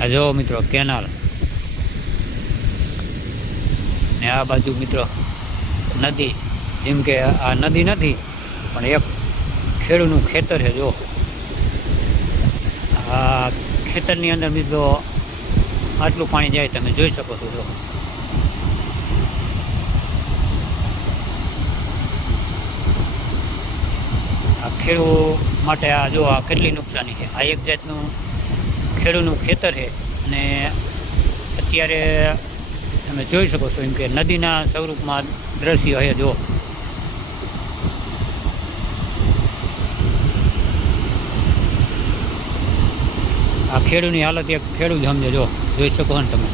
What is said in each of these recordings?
આ જો મિત્રો કેનાલ ને આ બાજુ મિત્રો નદી. જેમ કે આ નદી નથી પણ એક ખેડૂતનું ખેતર છે. જો આ ખેતરની અંદર મિત્રો આટલું પાણી જાય તમે જોઈ શકો છો. જો આ ખેડૂત માટે આ જો આ કેટલી નુકસાની છે. આ એક જાતનું ખેડૂતનું ખેતર છે અને અત્યારે તમે જોઈ શકો છો એમ કે નદીના સ્વરૂપમાં દ્રશ્ય છે. જો આ ખેડૂતની હાલત એક ખેડૂત સમજે. જો જોઈ શકો ને તમે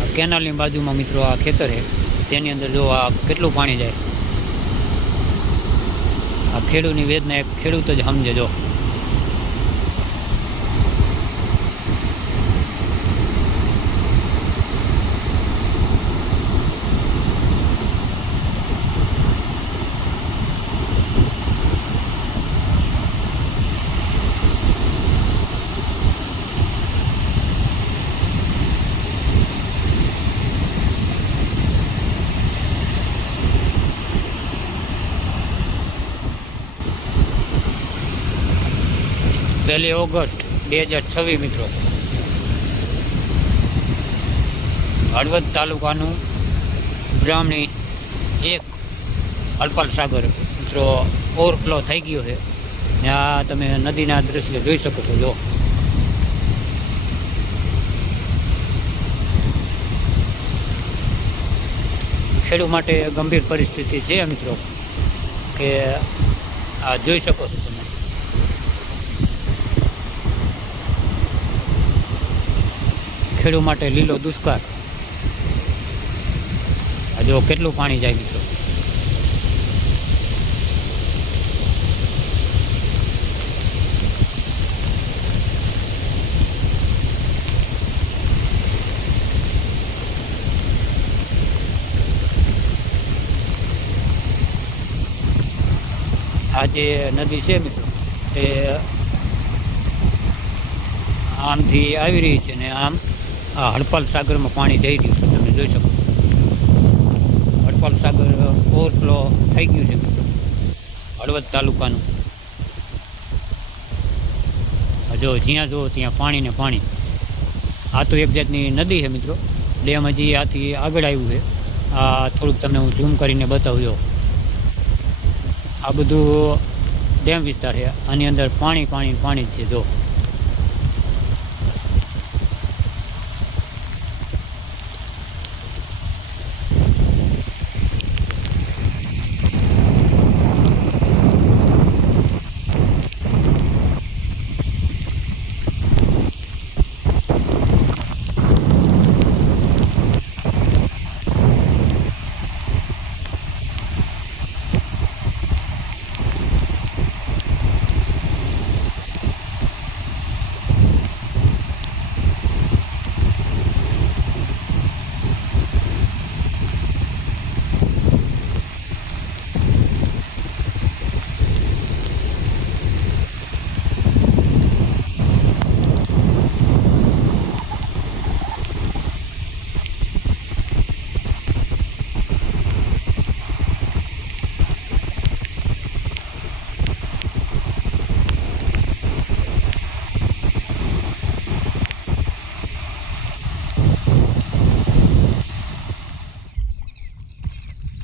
આ કેનાલની બાજુમાં મિત્રો આ ખેતર છે તેની અંદર જો આ કેટલું પાણી જાય. આ ખેડૂતની વેદના એક ખેડૂત જ સમજે. જો પહેલી ઓગસ્ટ 2026 મિત્રો હળવદ તાલુકાનું બ્રાહ્મણી એક અલ્પાલ સાગર મિત્રો ઓવરફ્લો થઈ ગયો છે. ત્યાં તમે નદીના દ્રશ્ય જોઈ શકો છો. જો ખેડૂત માટે ગંભીર પરિસ્થિતિ છે મિત્રો કે આ જોઈ શકો છો તમે. ખેડૂત માટે લીલો દુષ્કાળ. આ જો કેટલું પાણી જાય મિત્રો. આ જે નદી છે મિત્રો એ આમથી આવી રહી છે ને આમ આ હડપાલ સાગરમાં પાણી જઈ રહ્યું છે. તમે જોઈ શકો હડપાલ સાગર ઓવરફ્લો થઈ ગયું છે મિત્રો હળવદ તાલુકાનું. જો જ્યાં જુઓ ત્યાં પાણી ને પાણી. આ તો એક જાતની નદી છે મિત્રો. ડેમ હજી આથી આગળ આવ્યું છે. આ થોડુંક તમને હું ઝૂમ કરીને બતાવજો. આ બધું ડેમ વિસ્તાર છે. આની અંદર પાણી પાણી પાણી છે. જો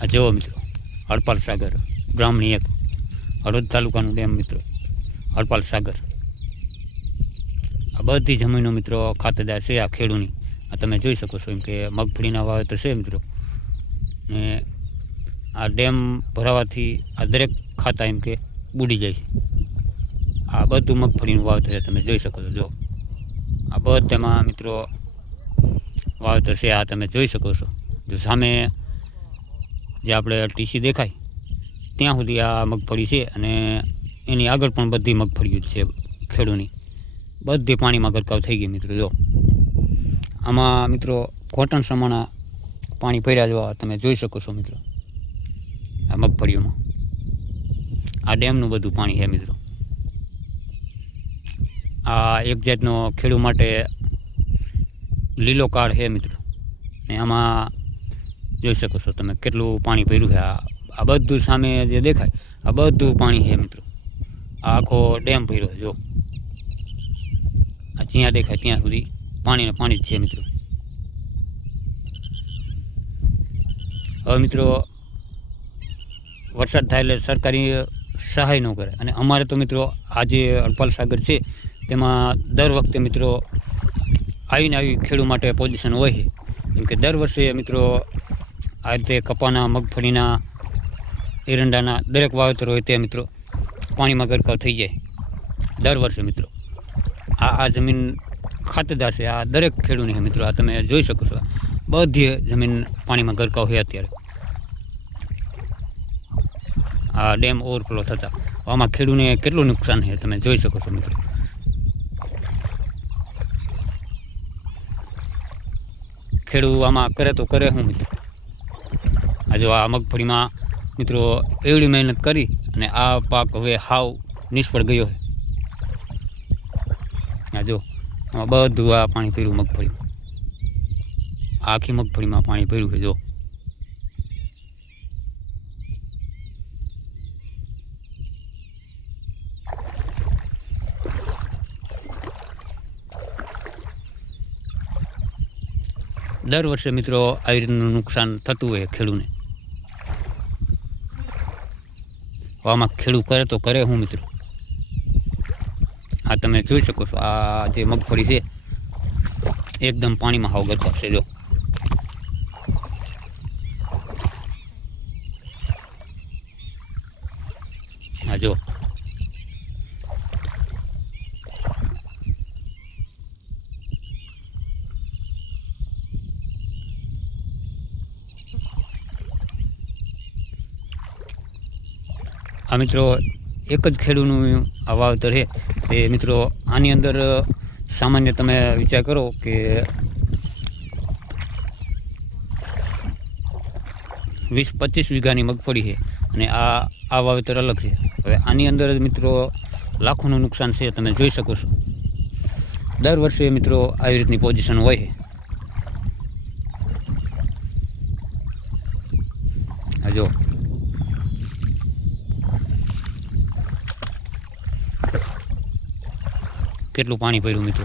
આ જુઓ મિત્રો હડપાલ સાગર બ્રાહ્મણી એક હળવદ તાલુકાનું ડેમ મિત્રો હડપાલ સાગર. આ બધી જમીનો મિત્રો ખાતેદાર છે આ ખેડૂની. આ તમે જોઈ શકો છો એમ કે મગફળીના વાવેતર છે મિત્રો ને આ ડેમ ભરાવાથી આ દરેક ખાતા એમ કે બુડી જાય છે. આ બધું મગફળીનું વાવેતર છે. તમે જોઈ શકો છો. જો આ બધામાં મિત્રો વાવેતર છે. આ તમે જોઈ શકો છો. જો સામે જે આપણે ટીસી દેખાય ત્યાં સુધી આ મગફળી છે અને એની આગળ પણ બધી મગફળીઓ છે ખેડૂની. બધી પાણીમાં ગરકાવ થઈ ગઈ મિત્રો. જો આમાં મિત્રો કોટન સમાના પાણી ભર્યા જોવા તમે જોઈ શકો છો મિત્રો. આ મગફળીઓમાં આ ડેમનું બધું પાણી છે મિત્રો. આ એક જાતનો ખેડૂત માટે લીલો કાર્ડ છે મિત્રો. ને આમાં જોઈ શકો છો તમે કેટલું પાણી ભર્યું છે. આ બધું સામે જે દેખાય આ બધું પાણી છે મિત્રો. આ આખો ડેમ ભર્યો છે. જો આ જ્યાં દેખાય ત્યાં સુધી પાણીને પાણી જ છે મિત્રો. હવે મિત્રો વરસાદ થાય એટલે સરકારી સહાય ન કરે. અને અમારે તો મિત્રો આ જે અડપાલ સાગર છે તેમાં દર વખતે મિત્રો આવી ખેડૂત માટે પોઝિશન હોય છે. કેમ કે દર વર્ષે મિત્રો આ રીતે કપાના, મગફળીના, એરંડાના દરેક વાવેતર હોય તે મિત્રો પાણીમાં ગરકાવ થઈ જાય દર વર્ષે મિત્રો. આ જમીન ખાતેદાર છે. આ દરેક ખેડૂતની છે મિત્રો. આ તમે જોઈ શકો છો બધી જમીન પાણીમાં ગરકાવ છે અત્યારે. આ ડેમ ઓવરફ્લો થતાં આમાં ખેડૂતને કેટલું નુકસાન છે તમે જોઈ શકો છો મિત્રો. ખેડૂત આમાં કરે તો કરે શું મિત્રો. આ જો આ મગફળીમાં મિત્રો એવડી મહેનત કરી અને આ પાક હવે હાવ નિષ્ફળ ગયો છે. આ જો આમાં બધું આ પાણી ભર્યું મગફળીમાં. આખી મગફળીમાં પાણી ભર્યું છે. જો દર વર્ષે મિત્રો આવી રીતનું નુકસાન થતું હોય ખેડૂતને. આમાં ખેડૂત કરે તો કરે હું મિત્રો. આ તમે જોઈ શકો છો આ જે મગફળી છે એકદમ પાણીમાં હાવ ગરકાવ છે. જો હા જો આ મિત્રો એક જ ખેડૂતનું આ વાવેતર છે. તે મિત્રો આની અંદર સામાન્ય તમે વિચાર કરો કે 20-25 વીઘાની મગફળી છે અને આ વાવેતર અલગ છે. હવે આની અંદર મિત્રો લાખોનું નુકસાન છે. તમે જોઈ શકો છો દર વર્ષે મિત્રો આવી રીતની પોઝિશન હોય છે. આ જો કેટલું પાણી ભર્યું મિત્રો.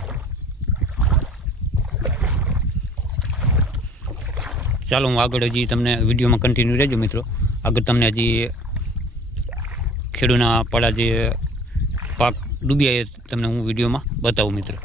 ચાલો હું આગળ હજી તમને વિડીયોમાં કન્ટિન્યુ રહેજો મિત્રો. આગળ તમને હજી ખેડૂતના પડા જે પાક ડૂબ્યા એ તમને હું વિડીયોમાં બતાવું મિત્રો.